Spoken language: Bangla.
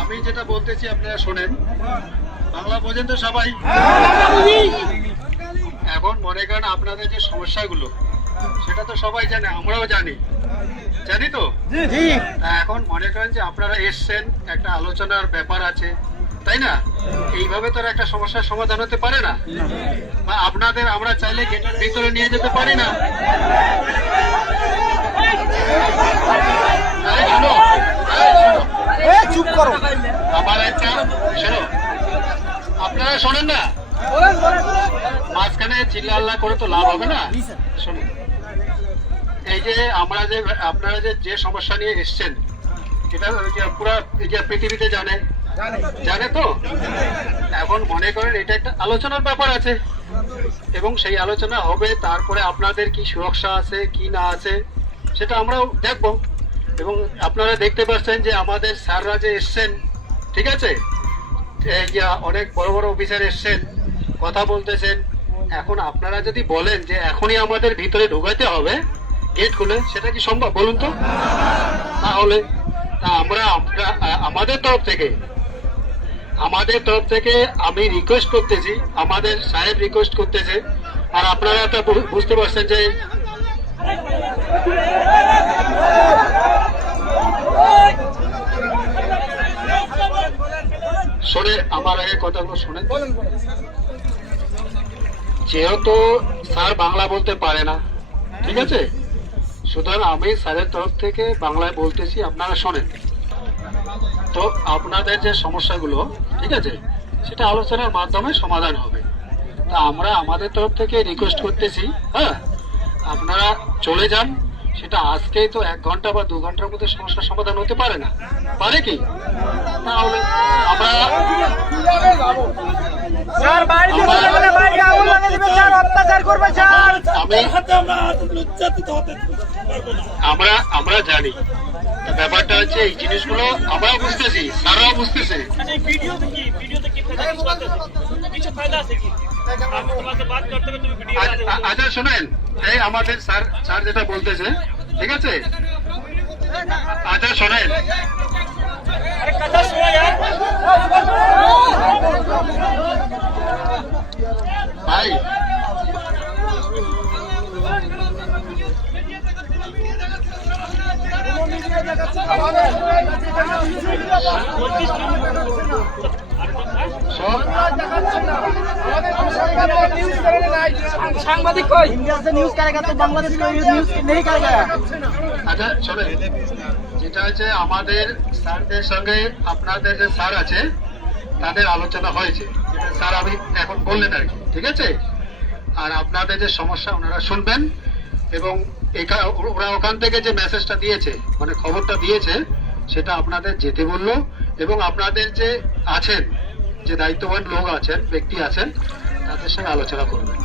আমি যেটা বলতেছি আপনারা শোনেন, বাংলা বোঝেন তো সবাই? এখন মনে করেন আপনাদের যে সমস্যাগুলো সেটা তো সবাই জানে, আমরাও জানি তো। এখন মনে করেন যে আপনারা এসছেন, একটা আলোচনার ব্যাপার আছে, তাই না? এইভাবে তো একটা সমস্যার সমাধান হতে পারে না। বা আপনাদের আমরা চাইলে গেটের ভিতরে নিয়ে যেতে পারি না। চুপ করো, আমার একটা শোনো, আপনারা শোনেন না, মাঝখানে চিল্লা করে তো লাভ হবে না। শুনুন, এই যে আমরা যে আপনারা যে সমস্যা নিয়ে এসছেন, এটা পুরো পৃথিবীতে জানে তো। এখন মনে করেন এটা একটা আলোচনার ব্যাপার আছে, এবং সেই আলোচনা হবে, তারপরে আপনাদের কি সুরক্ষা আছে কি না আছে সেটা আমরাও দেখবো। এবং আপনারা দেখতে পাচ্ছেন যে আমাদের স্যাররা যে এসছেন, ঠিক আছে, এই যে অনেক বড় বড় অফিসার এসছেন, কথা বলতেছেন। এখন আপনারা যদি বলেন যে এখনই আমাদের ভিতরে ঢোকাতে হবে গেট খুলে, সেটা কি সম্ভব বলুন তো? তাহলে আমরা আমাদের তরফ থেকে আমি রিকোয়েস্ট করতেছি, আমাদের সাহেব রিকোয়েস্ট করতেছে, আর আপনারা তো বুঝতে পারছেন যে শোনে, আমার আগে কথাগুলো শোনেন। যেহেতু স্যার বাংলা বলতে পারে না, ঠিক আছে, সুতরাং আমি স্যারের তরফ থেকে বাংলায় বলতেছি, আপনারা শোনেন। তো আপনাদের যে সমস্যাগুলো, ঠিক আছে, সেটা আলোচনার মাধ্যমে সমাধান হবে। তা আমরা আমাদের তরফ থেকে রিকোয়েস্ট করতেছি, হ্যাঁ, আপনারা চলে যান। সেটা আজকেই তো 1 ঘন্টা বা 2 ঘন্টার মধ্যে সমস্যার সমাধান হতে পারে না, পারে কি? তাহলে আমরা আমরা জানি ব্যাপারটা হচ্ছে, এই জিনিসগুলো আমরাও বুঝতেছি, স্যাররাও বুঝতেছে। আচ্ছা শোনেন, এই আমাদের স্যার যেটা বলতেছে, ঠিক আছে, আচ্ছা শোনেন, ভাই সাংবাদিক কই? ইন্ডিয়া से न्यूज़ करेगा तो बांग्लादेश में न्यूज़ नहीं करेगा। আচ্ছা শোনেন, যেটা হচ্ছে আমাদের স্যারদের সঙ্গে আপনাদের যে স্যার আছে তাদের আলোচনা হয়েছে, স্যার আমি এখন বললেন আর কি, ঠিক আছে। আর আপনাদের যে সমস্যা ওনারা শুনবেন, এবং ওরা ওখান থেকে যে মেসেজটা দিয়েছে, মানে খবরটা দিয়েছে, সেটা আপনাদের যেতে বললো। এবং আপনাদের যে আছেন, যে দায়িত্ববান লোক আছেন, ব্যক্তি আছেন, তাদের সঙ্গে আলোচনা করবেন।